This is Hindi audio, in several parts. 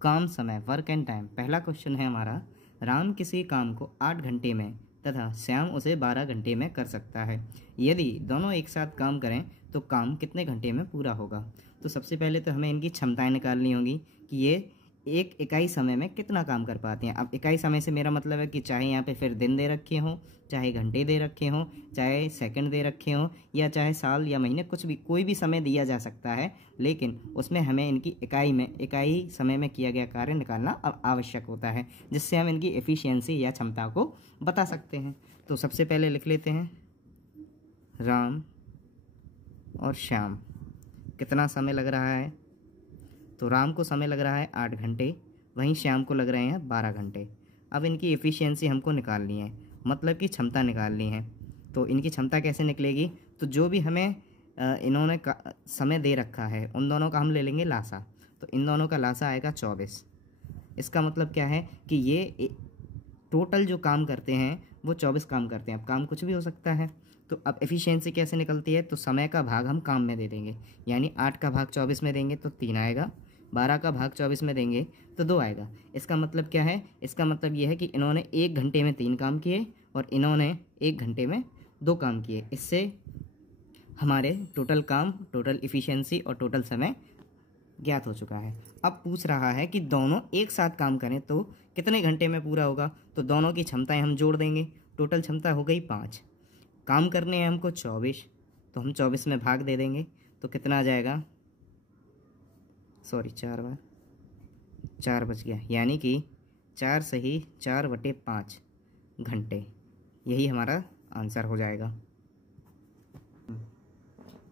काम समय वर्क एंड टाइम। पहला क्वेश्चन है हमारा, राम किसी काम को 8 घंटे में तथा श्याम उसे 12 घंटे में कर सकता है। यदि दोनों एक साथ काम करें तो काम कितने घंटे में पूरा होगा। तो सबसे पहले तो हमें इनकी क्षमताएं निकालनी होगी कि ये एक इकाई समय में कितना काम कर पाते हैं। अब इकाई समय से मेरा मतलब है कि चाहे यहाँ पे फिर दिन दे रखे हों, चाहे घंटे दे रखे हों, चाहे सेकंड दे रखे हों, या चाहे साल या महीने, कुछ भी कोई भी समय दिया जा सकता है, लेकिन उसमें हमें इनकी इकाई समय में किया गया कार्य निकालना आवश्यक होता है, जिससे हम इनकी एफिशिएंसी या क्षमता को बता सकते हैं। तो सबसे पहले लिख लेते हैं, राम और श्याम कितना समय लग रहा है। तो राम को समय लग रहा है 8 घंटे, वहीं श्याम को लग रहे हैं 12 घंटे। अब इनकी एफिशिएंसी हमको निकालनी है, मतलब कि क्षमता निकालनी है। तो इनकी क्षमता कैसे निकलेगी, तो जो भी हमें इन्होंने समय दे रखा है उन दोनों का हम ले लेंगे लासा। तो इन दोनों का लासा आएगा 24। इसका मतलब क्या है कि ये टोटल जो काम करते हैं वो 24 काम करते हैं। अब काम कुछ भी हो सकता है। तो अब एफिशिएंसी कैसे निकलती है, तो समय का भाग हम काम में दे देंगे, यानी 8 का भाग 24 में देंगे तो 3 आएगा, 12 का भाग 24 में देंगे तो 2 आएगा। इसका मतलब क्या है, इसका मतलब ये है कि इन्होंने 1 घंटे में 3 काम किए और इन्होंने 1 घंटे में 2 काम किए। इससे हमारे टोटल काम, टोटल एफिशिएंसी और टोटल समय ज्ञात हो चुका है। अब पूछ रहा है कि दोनों एक साथ काम करें तो कितने घंटे में पूरा होगा। तो दोनों की क्षमताएं हम जोड़ देंगे, टोटल क्षमता हो गई 5, काम करने हैं हमको 24, तो हम 24 में भाग दे देंगे तो कितना आ जाएगा, सॉरी 4 बच गया, यानी कि 4 सही 4/5 घंटे, यही हमारा आंसर हो जाएगा।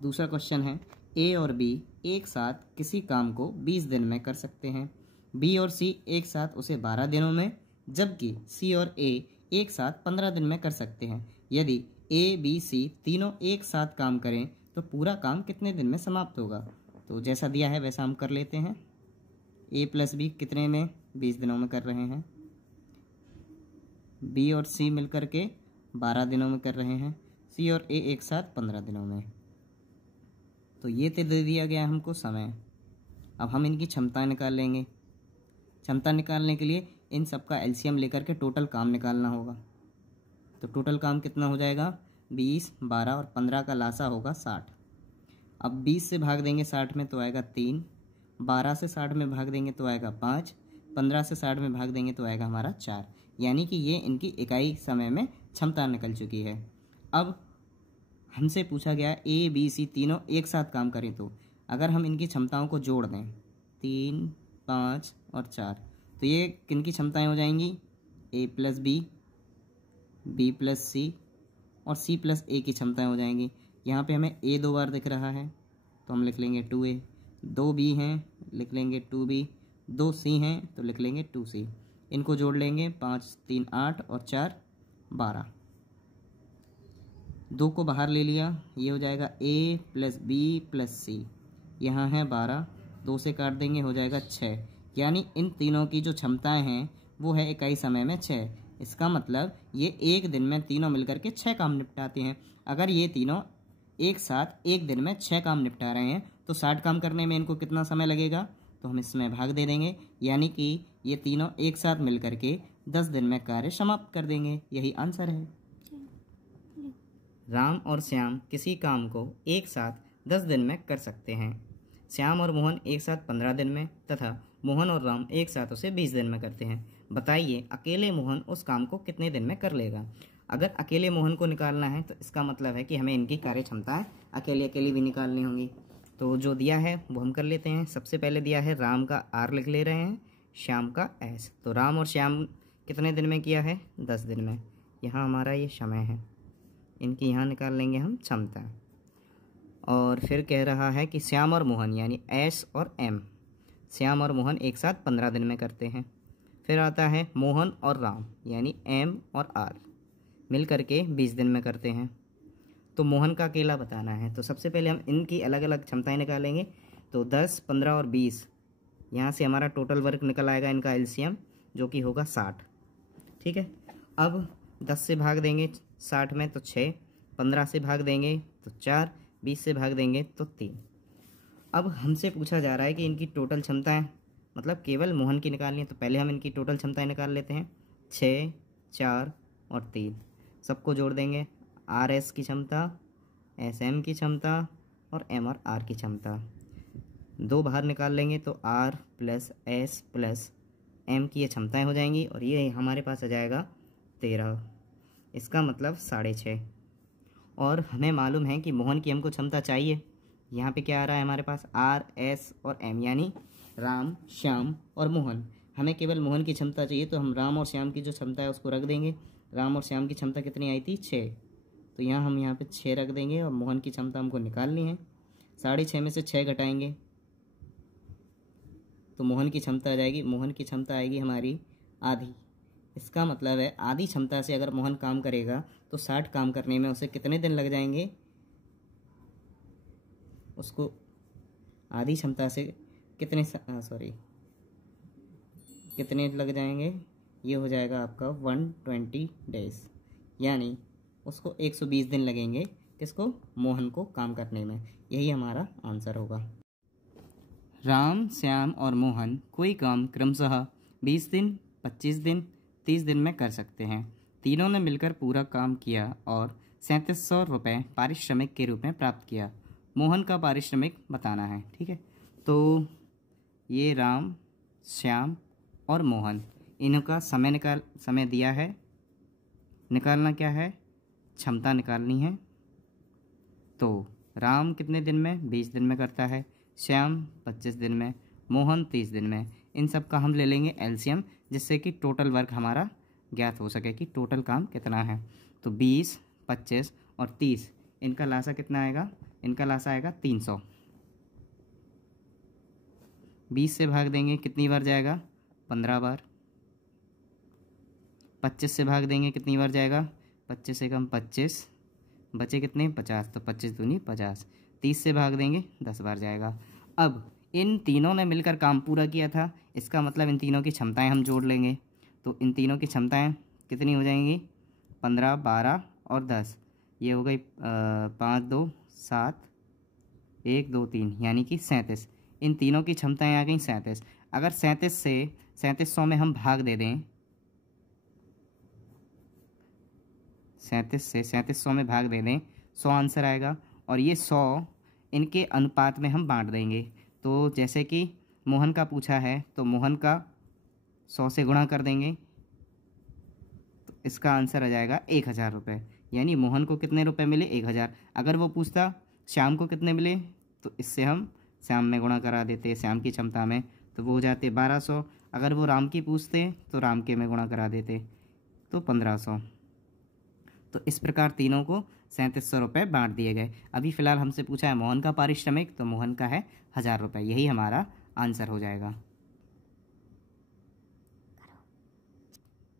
दूसरा क्वेश्चन है, ए और बी एक साथ किसी काम को 20 दिन में कर सकते हैं। बी और सी एक साथ उसे 12 दिनों में, जबकि सी और ए एक साथ 15 दिन में कर सकते हैं। यदि ए बी सी तीनों एक साथ काम करें तो पूरा काम कितने दिन में समाप्त होगा। तो जैसा दिया है वैसा हम कर लेते हैं। ए प्लस बी कितने में, 20 दिनों में कर रहे हैं। बी और सी मिलकर के 12 दिनों में कर रहे हैं। सी और ए एक साथ 15 दिनों में। तो ये तो दे दिया गया हमको समय। अब हम इनकी क्षमताएं निकाल लेंगे। क्षमता निकालने के लिए इन सब का एलसीएम लेकर के टोटल काम निकालना होगा। तो टोटल काम कितना हो जाएगा, 20, 12 और 15 का लासा होगा 60। अब 20 से भाग देंगे 60 में तो आएगा 3, 12 से 60 में भाग देंगे तो आएगा 5, 15 से 60 में भाग देंगे तो आएगा हमारा 4, यानी कि ये इनकी इकाई समय में क्षमता निकल चुकी है। अब हमसे पूछा गया ए बी सी तीनों एक साथ काम करें तो अगर हम इनकी क्षमताओं को जोड़ दें 3, 5 और 4, तो ये किनकी क्षमताएं हो जाएंगी, ए प्लस बी प्लस सी और सी प्लस ए की क्षमताएं हो जाएंगी। यहाँ पे हमें ए 2 बार दिख रहा है तो हम लिख लेंगे 2A, 2B हैं लिख लेंगे 2B, 2C हैं तो लिख लेंगे 2C। इनको जोड़ लेंगे, 5, 3, 8 और 4, 12। 2 को बाहर ले लिया, ये हो जाएगा A plus B plus C। यहाँ है 12, 2 से काट देंगे हो जाएगा 6, यानी इन तीनों की जो क्षमताएं हैं वो है इकाई समय में 6। इसका मतलब ये एक दिन में तीनों मिलकर के 6 काम निपटाते हैं। अगर ये तीनों एक साथ एक दिन में 6 काम निपटा रहे हैं तो 60 काम करने में इनको कितना समय लगेगा, तो हम इसमें भाग दे देंगे, यानी कि ये तीनों एक साथ मिलकर के 10 दिन में कार्य समाप्त कर देंगे। यही आंसर है। राम और श्याम किसी काम को एक साथ 10 दिन में कर सकते हैं। श्याम और मोहन एक साथ 15 दिन में तथा मोहन और राम एक साथ उसे 20 दिन में करते हैं। बताइए अकेले मोहन उस काम को कितने दिन में कर लेगा। अगर अकेले मोहन को निकालना है तो इसका मतलब है कि हमें इनकी कार्य क्षमताएं अकेली भी निकालनी होंगी। तो जो दिया है वो हम कर लेते हैं। सबसे पहले दिया है राम का R लिख ले रहे हैं, श्याम का S। तो राम और श्याम कितने दिन में किया है, 10 दिन में। यहाँ हमारा ये समय है, इनकी यहाँ निकाल लेंगे हम क्षमता। और फिर कह रहा है कि श्याम और मोहन यानी S और M, श्याम और मोहन एक साथ 15 दिन में करते हैं। फिर आता है मोहन और राम यानी M और R मिल करके 20 दिन में करते हैं। तो मोहन का अकेला बताना है, तो सबसे पहले हम इनकी अलग अलग क्षमताएं निकालेंगे। तो 10, 15 और 20, यहाँ से हमारा टोटल वर्क निकल आएगा इनका एलसीएम, जो कि होगा 60। ठीक है। अब 10 से भाग देंगे 60 में तो 6, 15 से भाग देंगे तो 4, 20 से भाग देंगे तो 3। अब हमसे पूछा जा रहा है कि इनकी टोटल क्षमताएं मतलब केवल मोहन की निकालनी है। तो पहले हम इनकी टोटल क्षमताएं निकाल लेते हैं। 6, 4 और 3 सबको जोड़ देंगे। RS की क्षमता, SM की क्षमता और M और R की क्षमता। 2 बाहर निकाल लेंगे तो R plus S plus M की ये क्षमताएँ हो जाएंगी और ये हमारे पास आ जाएगा 13। इसका मतलब 6.5। और हमें मालूम है कि मोहन की हमको क्षमता चाहिए। यहाँ पे क्या आ रहा है हमारे पास R, S और M, यानी राम, श्याम और मोहन। हमें केवल मोहन की क्षमता चाहिए, तो हम राम और श्याम की जो क्षमता है उसको रख देंगे। राम और श्याम की क्षमता कितनी आई थी? 6। तो हम यहाँ पे 6 रख देंगे और मोहन की क्षमता हमको निकालनी है। 6.5 में से 6 घटाएंगे तो मोहन की क्षमता आ जाएगी। मोहन की क्षमता आएगी हमारी आधी। इसका मतलब है आधी क्षमता से अगर मोहन काम करेगा तो 60 काम करने में उसे कितने दिन लग जाएंगे? उसको आधी क्षमता से कितने लग जाएंगे? ये हो जाएगा आपका 120 डेज, यानी उसको 120 दिन लगेंगे। किसको? मोहन को काम करने में। यही हमारा आंसर होगा। राम, श्याम और मोहन कोई काम क्रमशः 20 दिन, 25 दिन, 30 दिन में कर सकते हैं। तीनों ने मिलकर पूरा काम किया और 3700 रुपये पारिश्रमिक के रूप में प्राप्त किया। मोहन का पारिश्रमिक बताना है। ठीक है, तो ये राम, श्याम और मोहन, इनका समय दिया है। निकालना क्या है? क्षमता निकालनी है। तो राम कितने दिन में? 20 दिन में करता है। श्याम 25 दिन में, मोहन 30 दिन में। इन सब का हम ले लेंगे एलसीएम, जिससे कि टोटल वर्क हमारा ज्ञात हो सके कि टोटल काम कितना है। तो 20, 25 और 30, इनका लासा कितना आएगा? इनका लासा आएगा 300। 20 से भाग देंगे कितनी बार जाएगा? 15 बार। 25 से भाग देंगे कितनी बार जाएगा? 25 से कम 25, बचे कितने? 50। तो 25 दूनी 50। 30 से भाग देंगे 10 बार जाएगा। अब इन तीनों ने मिलकर काम पूरा किया था, इसका मतलब इन तीनों की क्षमताएं हम जोड़ लेंगे। तो इन तीनों की क्षमताएं कितनी हो जाएंगी? 15, 12 और 10। ये हो गई 5, 2, 7, 1, 2, 3, यानी कि 37। इन तीनों की क्षमताएं आ गई 37। अगर 37 से 3700 में हम भाग दे दें, 37 से 3700 में भाग दे दें, 100 आंसर आएगा। और ये 100 इनके अनुपात में हम बांट देंगे। तो जैसे कि मोहन का पूछा है तो मोहन का 100 से गुणा कर देंगे, तो इसका आंसर आ जाएगा 1000 रुपये। यानी मोहन को कितने रुपए मिले? 1000। अगर वो पूछता श्याम को कितने मिले, तो इससे हम श्याम में गुणा करा देते, श्याम की क्षमता में, तो वो हो जाते 1200। अगर वो राम की पूछते तो राम के में गुणा करा देते, तो 1500। तो इस प्रकार तीनों को 3700 रुपये बांट दिए गए। अभी फ़िलहाल हमसे पूछा है मोहन का पारिश्रमिक, तो मोहन का है 1000 रुपये। यही हमारा आंसर हो जाएगा।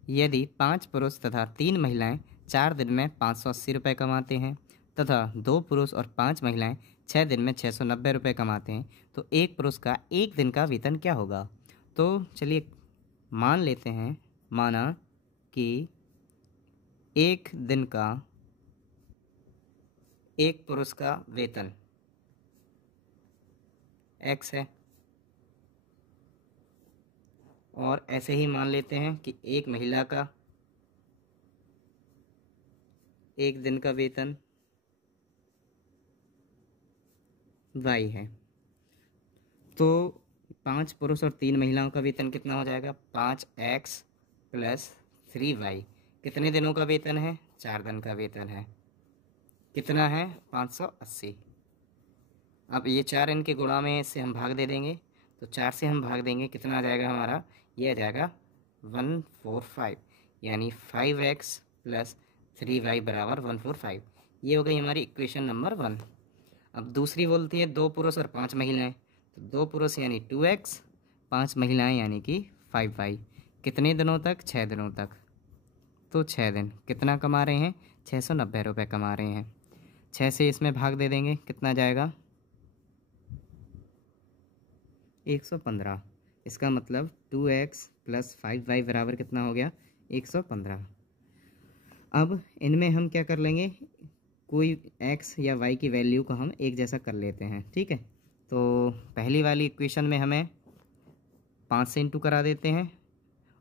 यदि 5 पुरुष तथा 3 महिलाएं 4 दिन में 580 रुपये कमाते हैं तथा 2 पुरुष और 5 महिलाएं 6 दिन में 690 रुपये कमाते हैं, तो एक पुरुष का एक दिन का वेतन क्या होगा? तो चलिए मान लेते हैं, माना कि एक दिन का एक पुरुष का वेतन x है, और ऐसे ही मान लेते हैं कि एक महिला का एक दिन का वेतन y है। तो 5 पुरुष और 3 महिलाओं का वेतन कितना हो जाएगा? 5x plus 3y। कितने दिनों का वेतन है? 4 दिन का वेतन है। कितना है? 580। अब ये 4 इनके गुणा में इससे हम भाग दे देंगे, तो 4 से हम भाग देंगे, कितना आ जाएगा हमारा? ये आ जाएगा 145, यानी 5x प्लस 3y बराबर 145। ये हो गई हमारी इक्वेशन नंबर 1। अब दूसरी बोलती है 2 पुरुष और 5 महिलाएं, तो 2 पुरुष यानी 2x, 5 महिलाएं यानी कि 5y। कितने दिनों तक? 6 दिनों तक। तो 6 दिन कितना कमा रहे हैं? 690 रुपये कमा रहे हैं। 6 से इसमें भाग दे देंगे, कितना जाएगा? 115। इसका मतलब 2x प्लस 5y बराबर कितना हो गया? 115। अब इनमें हम क्या कर लेंगे, कोई x या y की वैल्यू को हम एक जैसा कर लेते हैं। ठीक है, तो पहली वाली इक्वेशन में हमें 5 से इंटू करा देते हैं,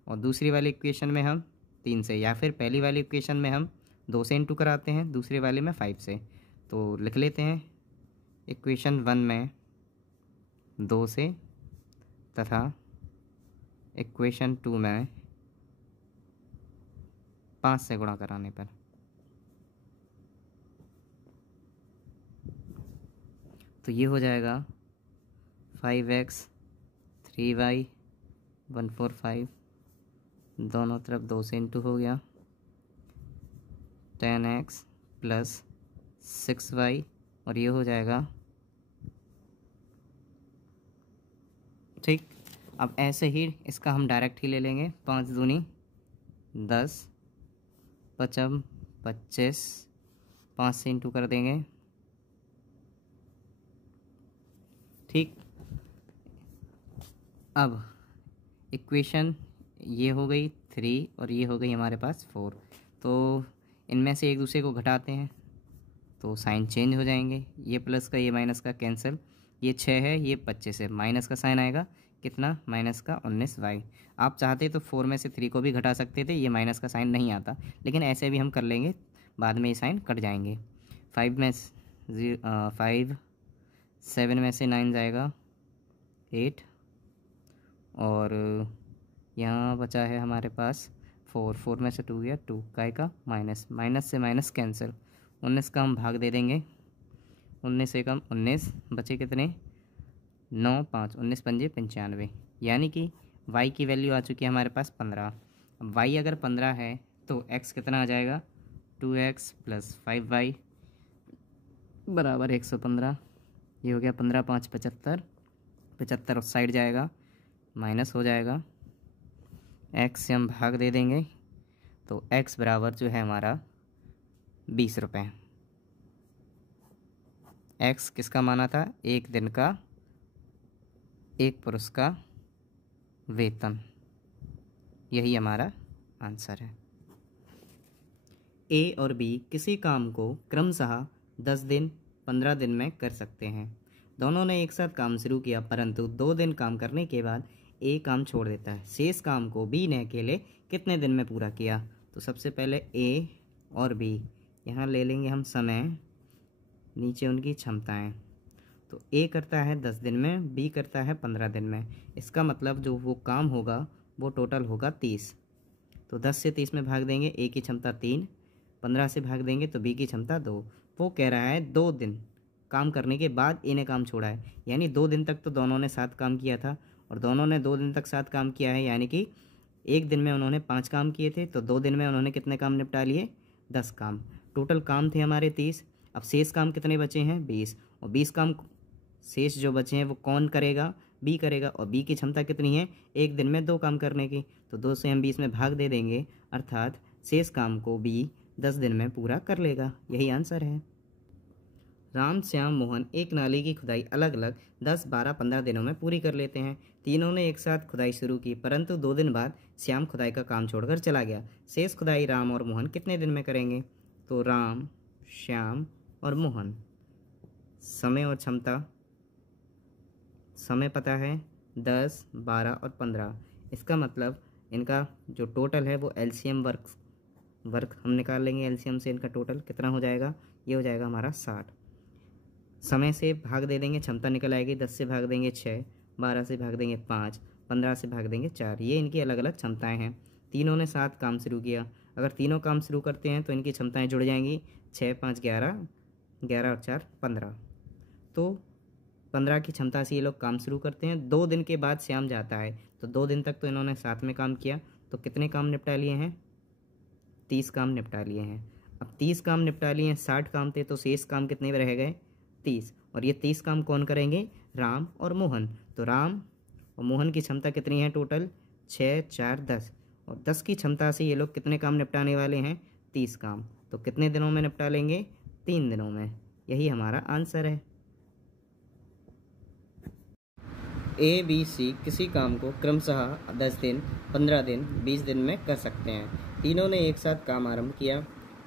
और दूसरी वाली इक्वेशन में हम 3 से, या फिर पहली वाली इक्वेशन में हम 2 से इंटू कराते हैं, दूसरे वाले में 5 से। तो लिख लेते हैं इक्वेशन 1 में 2 से तथा इक्वेशन 2 में 5 से गुणा कराने पर। तो ये हो जाएगा 5x 3y 145, दोनों तरफ 2 से इंटू हो गया, 10x प्लस 6y, और ये हो जाएगा। ठीक, अब ऐसे ही इसका हम डायरेक्ट ही ले लेंगे। 5 दूनी 10, 55 25, 5 से इंटू कर देंगे। ठीक, अब इक्वेशन ये हो गई 3 और ये हो गई हमारे पास 4। तो इनमें से एक दूसरे को घटाते हैं तो साइन चेंज हो जाएंगे। ये प्लस का ये माइनस का कैंसिल, ये 6 है ये 25 है, माइनस का साइन आएगा कितना, माइनस का 19y। आप चाहते तो 4 में से 3 को भी घटा सकते थे, ये माइनस का साइन नहीं आता, लेकिन ऐसे भी हम कर लेंगे, बाद में ये साइन कट जाएंगे। 5 में 5, 7 में से 9 जाएगा 8, और यहाँ बचा है हमारे पास 4 में से 2 गया 2, काय का माइनस, माइनस से माइनस कैंसिल, 19 का हम भाग दे देंगे, 19 से कम 19, बचे कितने 9, 5, 19 पंजे 95, यानी कि y की वैल्यू आ चुकी है हमारे पास 15। अब y अगर 15 है तो x कितना आ जाएगा, 2x प्लस 5y बराबर 115। ये हो गया 15 5 75, 75 उस साइड जाएगा, माइनस हो जाएगा, x से हम भाग दे देंगे, तो x बराबर जो है हमारा 20 रुपये। x किसका माना था, एक दिन का एक पुरुष का वेतन। यही हमारा आंसर है। ए और बी किसी काम को क्रमशः 10 दिन 15 दिन में कर सकते हैं। दोनों ने एक साथ काम शुरू किया, परंतु 2 दिन काम करने के बाद ए काम छोड़ देता है। शेष काम को बी ने अकेले कितने दिन में पूरा किया। तो सबसे पहले ए और बी, यहाँ ले लेंगे हम समय, नीचे उनकी क्षमताएं। तो ए करता है 10 दिन में, बी करता है 15 दिन में। इसका मतलब जो वो काम होगा वो टोटल होगा 30। तो 10 से 30 में भाग देंगे, ए की क्षमता 3, 15 से भाग देंगे तो बी की क्षमता 2। वो कह रहा है 2 दिन काम करने के बाद ए ने काम छोड़ा है, यानी 2 दिन तक तो दोनों ने साथ काम किया था, और दोनों ने 2 दिन तक साथ काम किया है, यानी कि एक दिन में उन्होंने 5 काम किए थे, तो 2 दिन में उन्होंने कितने काम निपटा लिए, 10 काम। टोटल काम थे हमारे 30। अब शेष काम कितने बचे हैं, 20, और 20 काम शेष जो बचे हैं वो कौन करेगा, बी करेगा, और बी की क्षमता कितनी है, एक दिन में 2 काम करने की। तो 2 से हम 20 में भाग दे देंगे, अर्थात शेष काम को बी 10 दिन में पूरा कर लेगा। यही आंसर है। राम, श्याम, मोहन एक नाली की खुदाई अलग अलग 10, 12, 15 दिनों में पूरी कर लेते हैं। तीनों ने एक साथ खुदाई शुरू की, परंतु 2 दिन बाद श्याम खुदाई का काम छोड़कर चला गया। शेष खुदाई राम और मोहन कितने दिन में करेंगे। तो राम, श्याम और मोहन, समय और क्षमता, समय पता है 10, 12 और 15। इसका मतलब इनका जो टोटल है वो एलसीएम वर्क हम निकाल लेंगे। एलसीएम से इनका टोटल कितना हो जाएगा, ये हो जाएगा हमारा 60। समय से भाग दे देंगे, क्षमता निकल आएगी, 10 से भाग देंगे 6, 12 से भाग देंगे 5, 15 से भाग देंगे 4। ये इनकी अलग अलग क्षमताएं हैं। तीनों ने साथ काम शुरू किया। अगर तीनों काम शुरू करते हैं तो इनकी क्षमताएं जुड़ जाएंगी, 6, 5, 11, 11 और 4 15। तो 15 की क्षमता से ये लोग काम शुरू करते हैं। 2 दिन के बाद श्याम जाता है, तो 2 दिन तक तो इन्होंने साथ में काम किया, तो कितने काम निपटा लिए हैं, 30 काम निपटा लिए हैं। अब 30 काम निपटा लिए हैं, 60 काम थे, तो शेष काम कितने रह गए, 30। और ये 30 काम कौन करेंगे, राम और मोहन। तो राम और मोहन की क्षमता कितनी है टोटल, 6, 4, 10, और 10 की क्षमता से ये लोग कितने काम निपटाने वाले हैं, 30 काम। तो कितने दिनों में निपटा लेंगे, 3 दिनों में। यही हमारा आंसर है। ए, बी, सी किसी काम को क्रमशः 10 दिन, 15 दिन, 20 दिन में कर सकते हैं। तीनों ने एक साथ काम आरंभ किया,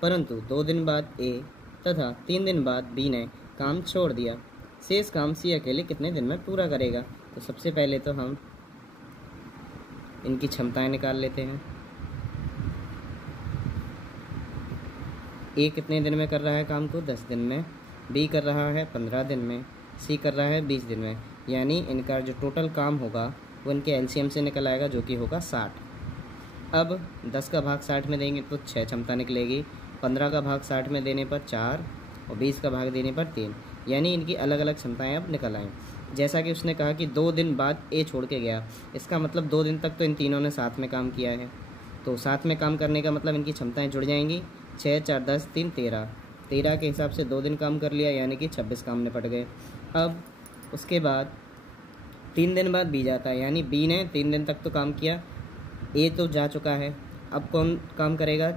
परंतु 2 दिन बाद ए तथा 3 दिन बाद बी ने काम छोड़ दिया। शेष काम सी अकेले कितने दिन में पूरा करेगा। तो सबसे पहले तो हम इनकी क्षमताएं निकाल लेते हैं। ए कितने दिन में कर रहा है काम को? 10 दिन में। बी कर रहा है 15 दिन में। सी कर रहा है 20 दिन में। यानी इनका जो टोटल काम होगा वो इनके एलसीएम से निकल आएगा, जो कि होगा 60। अब 10 का भाग 60 में देंगे तो 6 क्षमता निकलेगी। 15 का भाग 60 में देने पर 4 और 20 का भाग देने पर 3। यानी इनकी अलग अलग क्षमताएं अब निकल आएँ। जैसा कि उसने कहा कि 2 दिन बाद ए छोड़ के गया, इसका मतलब 2 दिन तक तो इन तीनों ने साथ में काम किया है। तो साथ में काम करने का मतलब इनकी क्षमताएं जुड़ जाएंगी। 6 4 10 3 13। 13 के हिसाब से 2 दिन काम कर लिया, यानी कि 26 काम निपट गए। अब उसके बाद 3 दिन बाद बी जाता है, यानी बी ने 3 दिन तक तो काम किया, ए तो जा चुका है। अब कौन काम करेगा?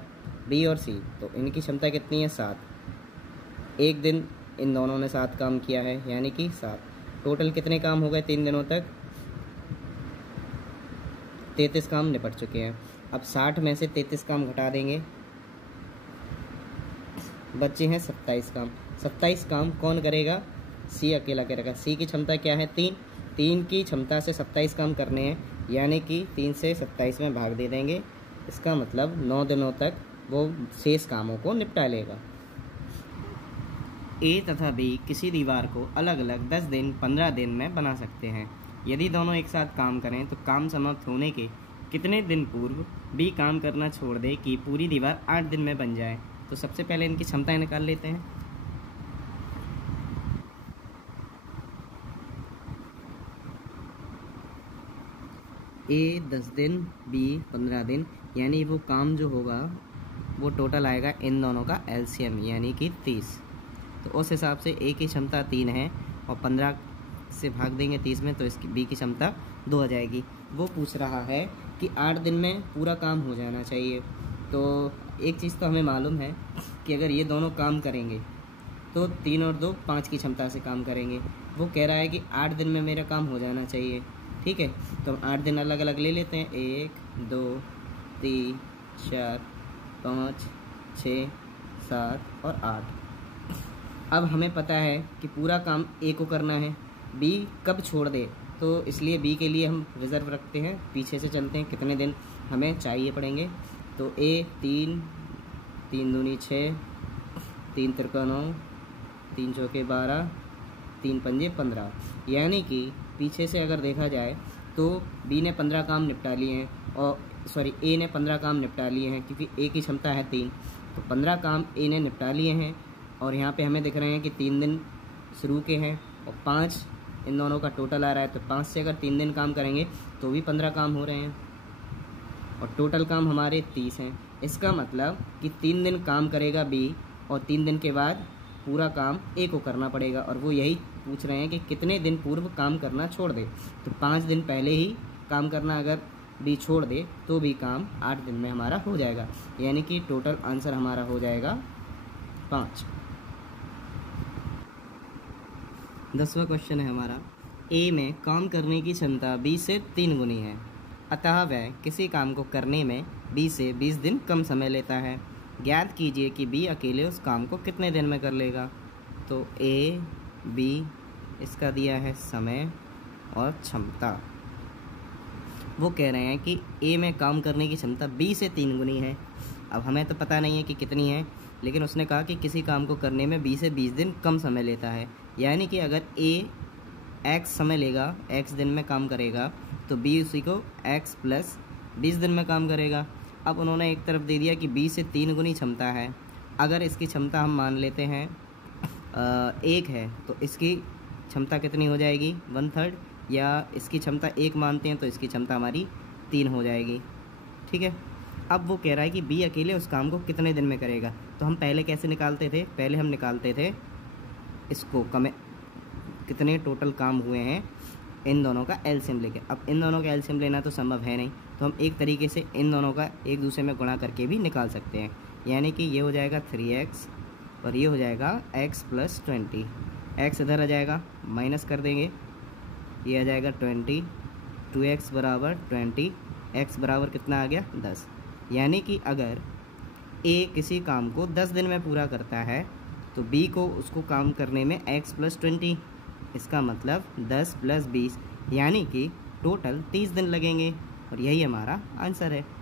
बी और सी। तो इनकी क्षमता कितनी है? 7। एक दिन इन दोनों ने 7 काम किया है, यानी कि 7। टोटल कितने काम हो गए 3 दिनों तक? 33 काम निपट चुके हैं। अब 60 में से 33 काम घटा देंगे, बच्चे हैं 27 काम। 27 काम कौन करेगा? सी अकेला करेगा। सी की क्षमता क्या है? 3। 3 की क्षमता से 27 काम करने हैं, यानी कि 3 से 27 में भाग दे देंगे। इसका मतलब 9 दिनों तक वो शेष कामों को निपटा लेगा। ए तथा बी किसी दीवार को अलग अलग 10 दिन 15 दिन में बना सकते हैं। यदि दोनों एक साथ काम करें तो काम समाप्त होने के कितने दिन पूर्व बी काम करना छोड़ दे कि पूरी दीवार 8 दिन में बन जाए? तो सबसे पहले इनकी क्षमताएं निकाल लेते हैं। ए 10 दिन, बी 15 दिन, यानी वो काम जो होगा वो टोटल आएगा इन दोनों का एलसीएम, यानी कि 30। तो उस हिसाब से ए की क्षमता 3 है और 15 से भाग देंगे 30 में, तो इसकी बी की क्षमता 2 आ जाएगी। वो पूछ रहा है कि 8 दिन में पूरा काम हो जाना चाहिए। तो एक चीज़ तो हमें मालूम है कि अगर ये दोनों काम करेंगे तो 3 और 2 5 की क्षमता से काम करेंगे। वो कह रहा है कि 8 दिन में मेरा काम हो जाना चाहिए। ठीक है, तो हम 8 दिन अलग अलग ले लेते हैं। 1 2 3 4 5 6 7 और 8। अब हमें पता है कि पूरा काम ए को करना है, बी कब छोड़ दे, तो इसलिए बी के लिए हम रिज़र्व रखते हैं। पीछे से चलते हैं कितने दिन हमें चाहिए पड़ेंगे। तो ए 3 3 दूनी 6 3 तिरका 9 3 चौके 12 3 पंजे 15। यानी कि पीछे से अगर देखा जाए तो बी ने 15 काम निपटा लिए हैं, और सॉरी ए ने 15 काम निपटा लिए हैं, क्योंकि ए की क्षमता है 3। तो 15 काम ए ने निपटा लिए हैं, और यहाँ पे हमें दिख रहे हैं कि 3 दिन शुरू के हैं और 5 इन दोनों का टोटल आ रहा है। तो 5 से अगर 3 दिन काम करेंगे तो भी 15 काम हो रहे हैं, और टोटल काम हमारे 30 हैं। इसका मतलब कि 3 दिन काम करेगा बी, और 3 दिन के बाद पूरा काम ए को करना पड़ेगा। और वो यही पूछ रहे हैं कि कितने दिन पूर्व काम करना छोड़ दे। तो 5 दिन पहले ही काम करना अगर बी छोड़ दे तो भी काम 8 दिन में हमारा हो जाएगा, यानी कि टोटल आंसर हमारा हो जाएगा 5। 10वां क्वेश्चन है हमारा, ए में काम करने की क्षमता बी से 3 गुनी है, अतः वह किसी काम को करने में बी से 20 दिन कम समय लेता है। ज्ञात कीजिए कि बी अकेले उस काम को कितने दिन में कर लेगा। तो ए बी इसका दिया है समय और क्षमता। वो कह रहे हैं कि ए में काम करने की क्षमता बी से 3 गुनी है। अब हमें तो पता नहीं है कि कितनी है, लेकिन उसने कहा कि किसी काम को करने में बी से 20 दिन कम समय लेता है, यानी कि अगर ए एक्स समय लेगा, एक्स दिन में काम करेगा, तो बी उसी को एक्स प्लस 20 दिन में काम करेगा। अब उन्होंने एक तरफ दे दिया कि बी से 3 गुनी क्षमता है। अगर इसकी क्षमता हम मान लेते हैं 1 है, तो इसकी क्षमता कितनी हो जाएगी? 1/3। या इसकी क्षमता 1 मानते हैं तो इसकी क्षमता हमारी 3 हो जाएगी। ठीक है, अब वो कह रहा है कि बी अकेले उस काम को कितने दिन में करेगा। तो हम पहले कैसे निकालते थे? पहले हम निकालते थे इसको कितने टोटल काम हुए हैं इन दोनों का एलसीएम लेके। अब इन दोनों का एलसीएम लेना तो संभव है नहीं, तो हम एक तरीके से इन दोनों का एक दूसरे में गुणा करके भी निकाल सकते हैं। यानी कि ये हो जाएगा 3x और ये हो जाएगा x + 20। x इधर आ जाएगा, माइनस कर देंगे, ये आ जाएगा 20। 2x = 20, x बराबर कितना आ गया? 10। यानी कि अगर a किसी काम को 10 दिन में पूरा करता है तो b को उसको काम करने में x + 20, इसका मतलब 10 + 20, यानी कि टोटल 30 दिन लगेंगे। और यही हमारा आंसर है।